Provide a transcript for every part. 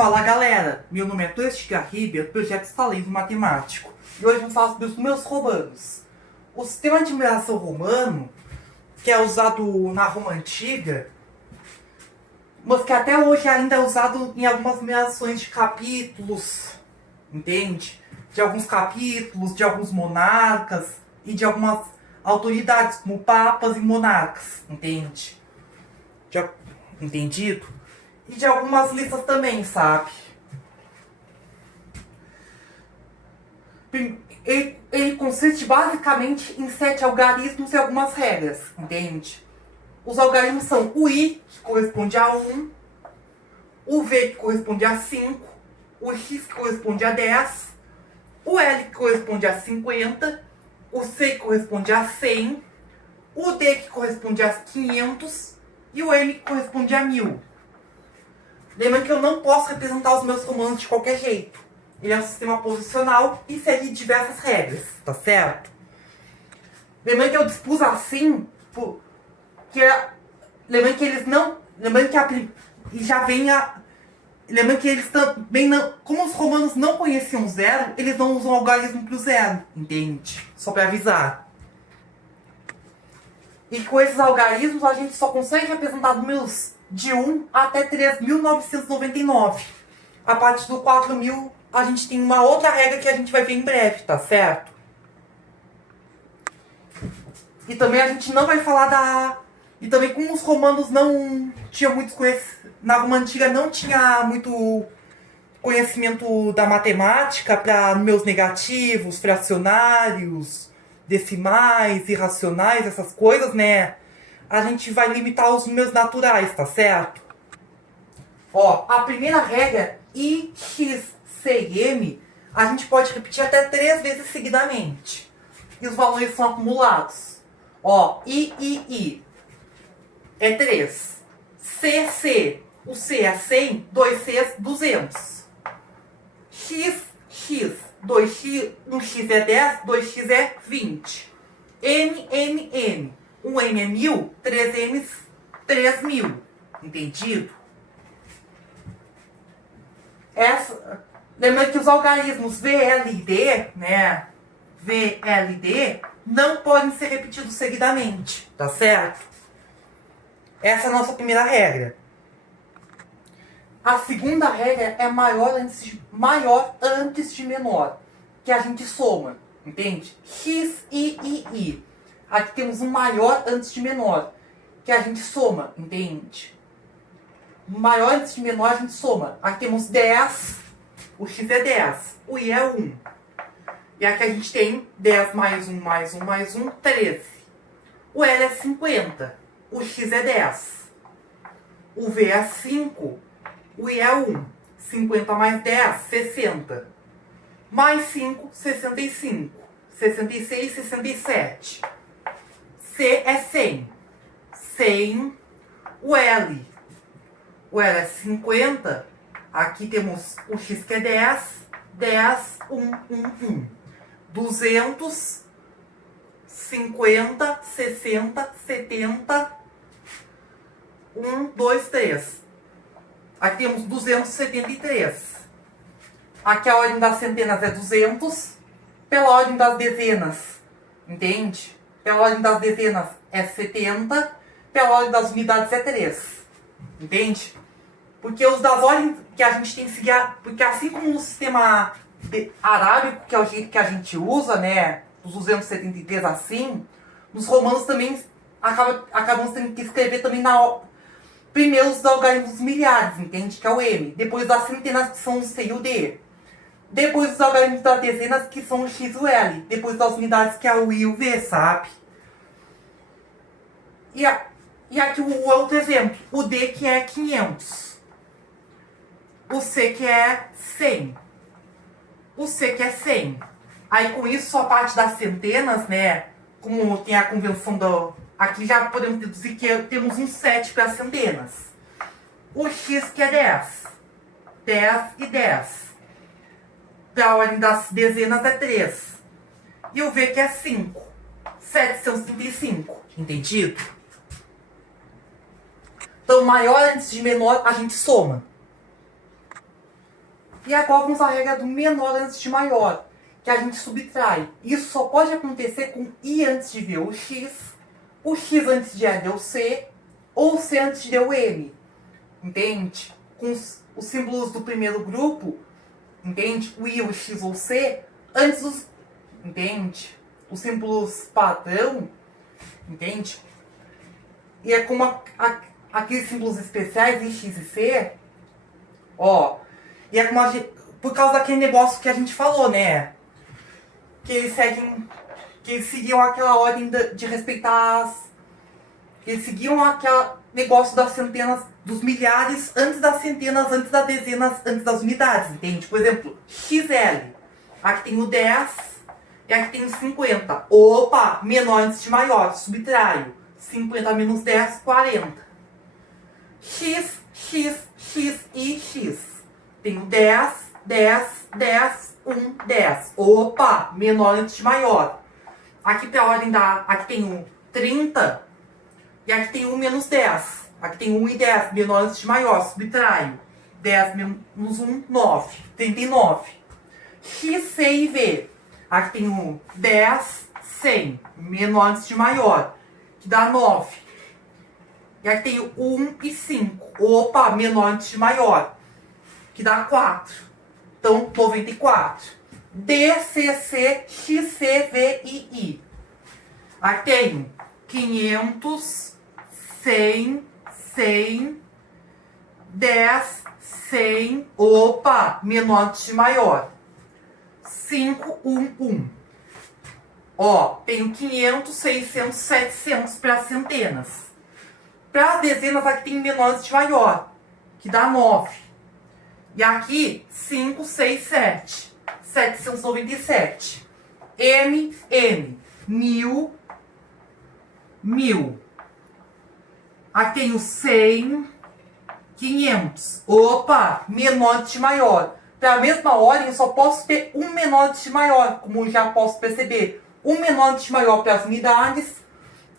Fala galera, meu nome é Toeste Garribe, do projeto Talento Matemático. E hoje vamos falar sobre os números romanos. O sistema de numeração romano, que é usado na Roma Antiga, mas que até hoje ainda é usado em algumas numerações de capítulos, entende? De alguns capítulos, de alguns monarcas e de algumas autoridades, como papas e monarcas, entende? Entendido? E de algumas listas também, sabe? Ele consiste basicamente em 7 algarismos e algumas regras, entende? Os algarismos são o I, que corresponde a 1, o V, que corresponde a 5, o X, que corresponde a 10, o L, que corresponde a 50, o C, que corresponde a 100, o D, que corresponde a 500 e o M, que corresponde a 1000. Lembrando que eu não posso representar os meus comandos de qualquer jeito. Ele é um sistema posicional e segue diversas regras, tá certo? Lembrando que eu dispus assim, lembrando que eles não... Lembrando que já vem a... Lembrando que eles também não... Como os romanos não conheciam zero, eles não usam algarismo pro zero, entende? Só pra avisar. E com esses algarismos a gente só consegue representar números de 1 até 3.999. A partir do 4.000 a gente tem uma outra regra que a gente vai ver em breve, tá certo? E também a gente não vai falar da... E também como os romanos não tinham muitos conhecimentos... Na Roma Antiga não tinha muito conhecimento da matemática para números negativos, fracionários, decimais, irracionais, essas coisas, né? A gente vai limitar os números naturais, tá certo? Ó, a primeira regra, I, X, C e M, a gente pode repetir até 3 vezes seguidamente. E os valores são acumulados. Ó, I é 3. C, o C é 100, 2 Cs, 200. X, 2x, 1x é 10, 2x é 20. M. 1M é 1000, 3Ms, 3000. Entendido? Lembrando que os algarismos VL e D, né? VLD, não podem ser repetidos seguidamente, tá certo? Essa é a nossa primeira regra. A segunda regra é maior antes de menor, que a gente soma, entende? X, I. Aqui temos um maior antes de menor, que a gente soma, entende? Maior antes de menor a gente soma. Aqui temos 10, o X é 10, o I é 1. E aqui a gente tem 10 mais 1, 13. O L é 50, o X é 10. O V é 5, o I é 1. 50 mais 10, 60. Mais 5, 65. 66, 67. C é 100. 100. O L é 50. Aqui temos o X que é 10. 10, 1. 200, 50, 60, 70. 1, 2, 3. Aqui temos 273. Aqui a ordem das centenas é 200. Pela ordem das dezenas, entende? Pela ordem das dezenas é 70. Pela ordem das unidades é 3. Entende? Porque os das ordens que a gente tem que seguir... Porque assim como no sistema arábico, que é o jeito que a gente usa, né? Os 273 assim, nos romanos também acabamos tendo que escrever também primeiro os algarismos milhares, entende? Que é o M. Depois das centenas, que são o C e o D. Depois os algarismos das dezenas, que são o X e o L. Depois das unidades, que é o I e o V, sabe? E aqui o outro exemplo. O D, que é 500. O C, que é 100. O C, que é 100. Aí com isso, só a parte das centenas, né? Como tem a convenção do... Aqui já podemos deduzir que temos um 7 para as centenas. O X, que é 10. 10 e 10. Para a ordem das dezenas é 3. E o V, que é 5. 735. Entendido? Então, maior antes de menor, a gente soma. E agora vamos à regra do menor antes de maior, que a gente subtrai. Isso só pode acontecer com I antes de V ou X, o X antes de A deu C, ou C antes de deu M. Entende? Com os símbolos do primeiro grupo, entende? O I, o X ou o C, antes dos... Entende? Os símbolos padrão, entende? E é como aqueles símbolos especiais, I, X e C, ó. E é como por causa daquele negócio que a gente falou, né? Que eles seguiam aquela ordem de respeitar que eles seguiam aquele negócio das centenas, dos milhares, antes das centenas, antes das dezenas, antes das unidades, entende? Por exemplo, XL. Aqui tem o 10 e aqui tem o 50. Opa, menor antes de maior, subtraio. 50 menos 10, 40. X, X, X e X. Tenho 10, 10, 10, 1, 10. Opa, menor antes de maior. Aqui pra ordem da... Aqui tem o 30 e aqui tem 1 menos 10. Aqui tem 1 e 10, menor antes de maior, subtraio. 10 menos 1, 9. 39. X, C e V. Aqui tem o 10, 100, menor antes de maior, que dá 9. E aqui tem o 1 e 5. Opa, menor antes de maior, que dá 4. Então, 94. D, C, C, X, C, V e I. Aqui tem 500, 100, 100, 10, 100. Opa, menor antes de maior. 5, 1, 1. Ó, tenho 500, 600, 700 para centenas. Para as dezenas, aqui tem menor antes de maior, que dá 9. E aqui, 5, 6, 7. 797. M, N. 1000, 1000. Aqui tem o 100, 500. Opa, menor antes de maior. Para a mesma ordem, eu só posso ter um menor antes de maior, como já posso perceber. Um menor antes de maior para as unidades,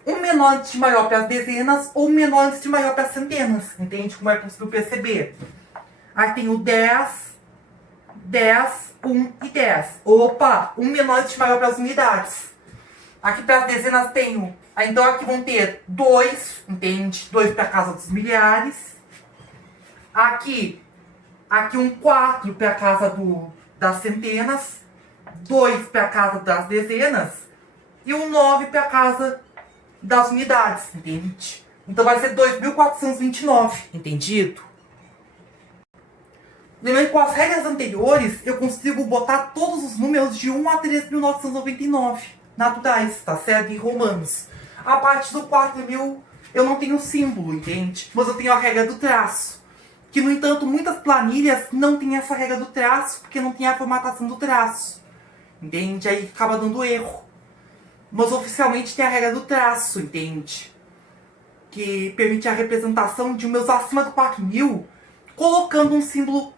um menor antes de maior para as dezenas, ou um menor antes de maior para as centenas. Entende como é possível perceber? Aqui tem o 10, 10, 1 e 10. Opa, um menor antes de maior para as unidades. Aqui para as dezenas tenho... Então aqui vão ter 2, entende? 2 para a casa dos milhares. Aqui um 4 para a casa das centenas. 2 para a casa das dezenas. E um 9 para a casa das unidades, entende? Então vai ser 2.429, entendido? Lembrando que com as regras anteriores, eu consigo botar todos os números de 1 a 3.999 naturais, tá certo? Em romanos. A partir do 4.000 eu não tenho símbolo, entende? Mas eu tenho a regra do traço. Que, no entanto, muitas planilhas não têm essa regra do traço, porque não tem a formatação do traço. Entende? Aí acaba dando erro. Mas oficialmente tem a regra do traço, entende? Que permite a representação de números acima do 4.000, colocando um símbolo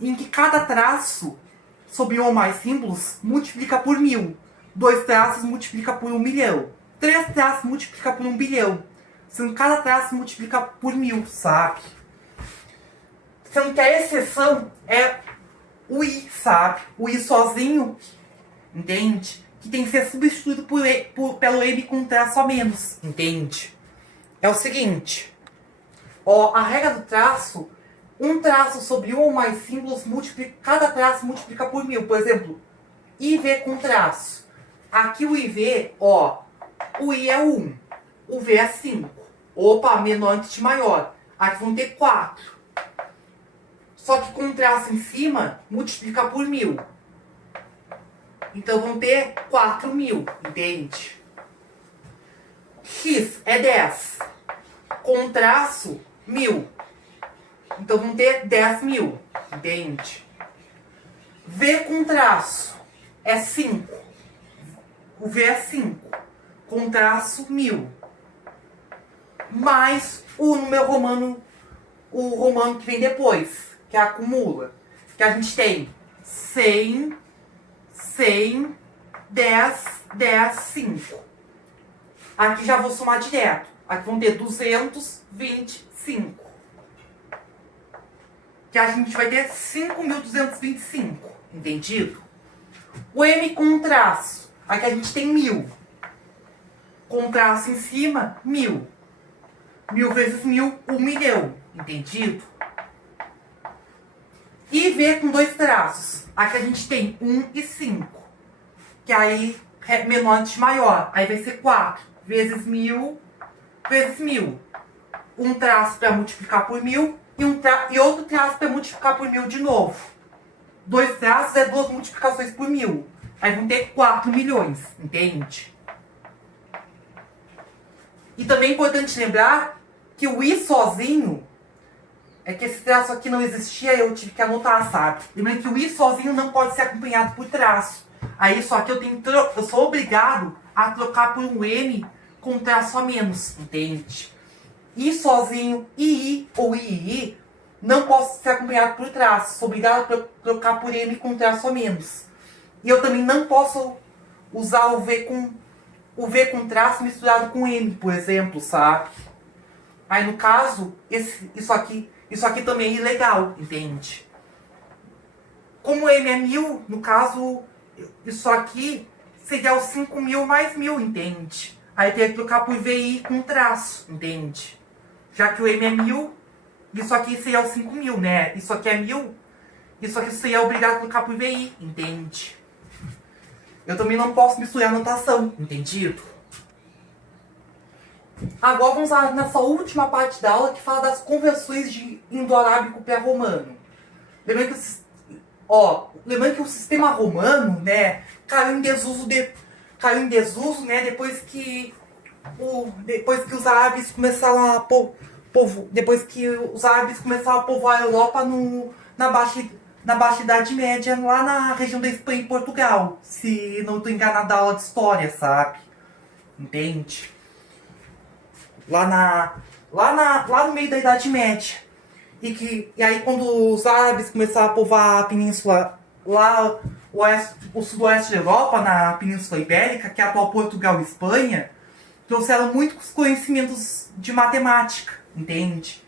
em que cada traço, sobre um ou mais símbolos, multiplica por 1.000. 2 traços multiplica por 1.000.000. 3 traços multiplica por 1 bilhão. Sendo que cada traço multiplica por 1.000, sabe? Sendo que a exceção é o I, sabe? O I sozinho, entende? Que tem que ser substituído pelo M com um traço a menos, entende? É o seguinte, ó, a regra do traço, um traço sobre um ou mais símbolos, cada traço multiplica por 1.000. Por exemplo, IV com traço. Aqui o IV, ó, o I é 1, o V é 5. Opa, menor antes de maior. Aqui vão ter 4. Só que com um traço em cima, multiplica por 1.000. Então vão ter 4.000, entende? X é 10. Com um traço, 1.000. Então vão ter 10.000, entende? V com traço é 5. O V é 5. Com traço 1.000. Mais o número romano, o romano que vem depois, que acumula. Que a gente tem 100, 100, 10, 10, 5. Aqui já vou somar direto. Aqui vão ter 225. que a gente vai ter 5.225, entendido? O M com um traço, aqui a gente tem 1.000. Com um traço em cima, 1.000. 1.000 vezes 1.000, 1.000.000, entendido? E V com 2 traços, aqui a gente tem 1 e 5, que aí é menor antes de maior, aí vai ser 4 vezes 1.000 vezes 1.000. Um traço para multiplicar por 1.000 e outro traço para multiplicar por 1.000 de novo. 2 traços é 2 multiplicações por 1.000. Aí vão ter 4 milhões, entende? E também é importante lembrar que o I sozinho, é que esse traço aqui não existia, eu tive que anotar, sabe? Lembrando que o I sozinho não pode ser acompanhado por traço. Aí só que eu sou obrigado a trocar por um M com traço a menos, entende? I sozinho, II ou II, não posso ser acompanhado por traço. Sou obrigado a trocar por M com traço a menos. E eu também não posso usar o V com traço misturado com M, por exemplo, sabe? Aí no caso, isso aqui também é ilegal, entende? Como M é 1.000, no caso, isso aqui seria os 5.000 mais 1.000, entende? Aí teria que trocar por VI com traço, entende? Já que o M é 1.000, isso aqui seria os 5.000, né? Isso aqui é 1.000, isso aqui seria obrigado a trocar por VI, entende? Eu também não posso misturar a notação, entendido? Agora vamos lá nessa última parte da aula que fala das conversões de indo-arábico pré-romano. Lembrando que o sistema romano, né, caiu em desuso, né, depois que os árabes começaram a povoar a Europa na Baixa Idade Média, lá na região da Espanha e Portugal. Se não estou enganado da aula de história, sabe? Entende? Lá no meio da Idade Média. E aí quando os árabes começaram a povoar a península, lá o sudoeste da Europa, na Península Ibérica, que é a atual Portugal e Espanha, trouxeram muitos conhecimentos de matemática, entende?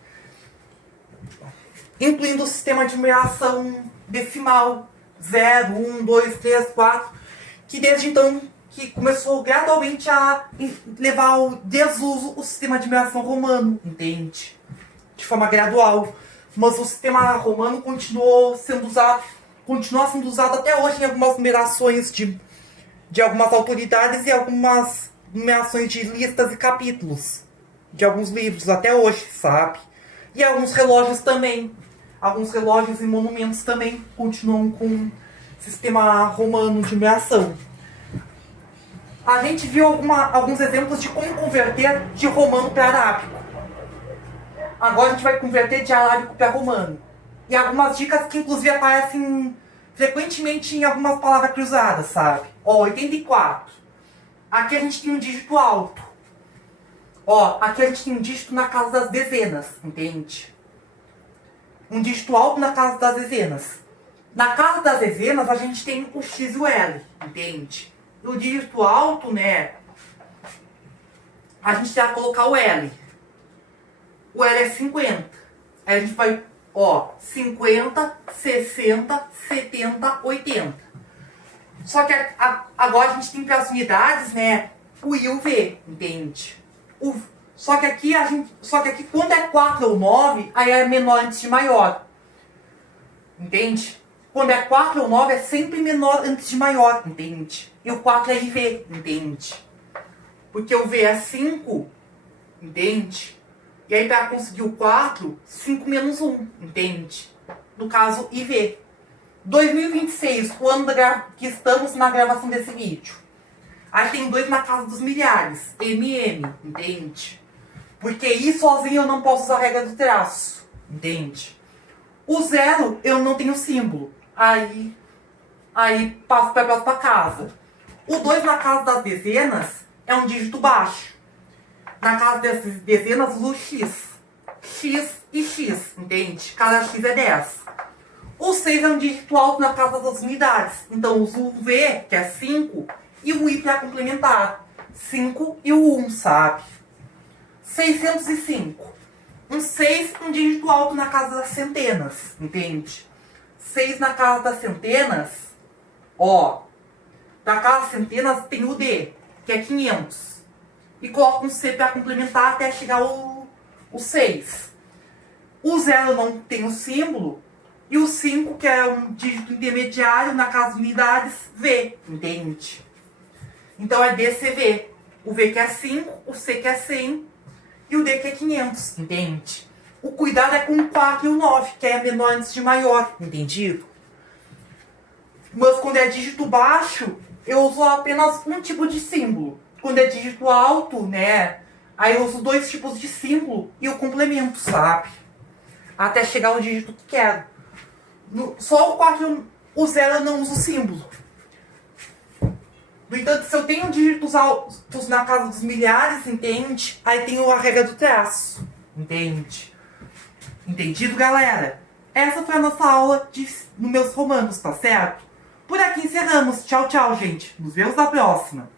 Incluindo o sistema de numeração decimal, 0, 1, 2, 3, 4, que desde então que começou gradualmente a levar ao desuso o sistema de numeração romano, entende? De forma gradual. Mas o sistema romano continua sendo usado até hoje em algumas numerações de algumas autoridades e algumas numerações de listas e capítulos de alguns livros até hoje, sabe? E alguns relógios também. Alguns relógios e monumentos também continuam com o sistema romano de numeração. A gente viu alguns exemplos de como converter de romano para arábico. Agora a gente vai converter de arábico para romano. E algumas dicas que inclusive aparecem frequentemente em algumas palavras cruzadas, sabe? 84. Aqui a gente tem um dígito alto. Aqui a gente tem um dígito na casa das dezenas, entende? Um dígito alto na casa das dezenas. Na casa das dezenas a gente tem o X e o L, entende? E o dígito alto, né? A gente vai colocar o L. O L é 50. Aí a gente vai, 50, 60, 70, 80. Só que agora a gente tem para as unidades, né? O I e o V, entende? Só que aqui quando é 4 ou 9, aí é menor antes de maior. Entende? Quando é 4 ou 9 é sempre menor antes de maior, entende? E o 4 é IV, entende? Porque o V é 5, entende? E aí para conseguir o 4, 5 menos 1, entende? No caso, IV. 2026, o ano que estamos na gravação desse vídeo. Aí tem 2 na casa dos milhares, MM, entende? Porque I sozinho eu não posso usar a regra do traço, entende? O 0 eu não tenho símbolo, aí passo para a próxima casa. O 2 na casa das dezenas é um dígito baixo. Na casa das dezenas uso o X. X e X, entende? Cada X é 10. O 6 é um dígito alto na casa das unidades. Então uso o V, que é 5, e o I para complementar. 5 e o 1, sabe? 605. Um 6, um dígito alto na casa das centenas, entende? 6 na casa das centenas, ó. Da casa das centenas tem o D, que é 500. E coloca um C para complementar até chegar o 6. O 0 não tem o símbolo. E o 5, que é um dígito intermediário na casa de unidades, V, entende? Então é DCV. O V que é 5, o C que é 100 e o D que é 500, entende? O cuidado é com o 4 e o 9, que é menor antes de maior, entendido? Mas quando é dígito baixo, eu uso apenas um tipo de símbolo. Quando é dígito alto, né, aí eu uso 2 tipos de símbolo e eu complemento, sabe? Até chegar ao dígito que quero. Só o 4 e o 0 eu não uso símbolo. No entanto, se eu tenho dígitos altos na casa dos milhares, entende? Aí tenho a regra do traço, entende? Entendido, galera? Essa foi a nossa aula de números romanos, tá certo? Por aqui encerramos. Tchau, tchau, gente. Nos vemos na próxima.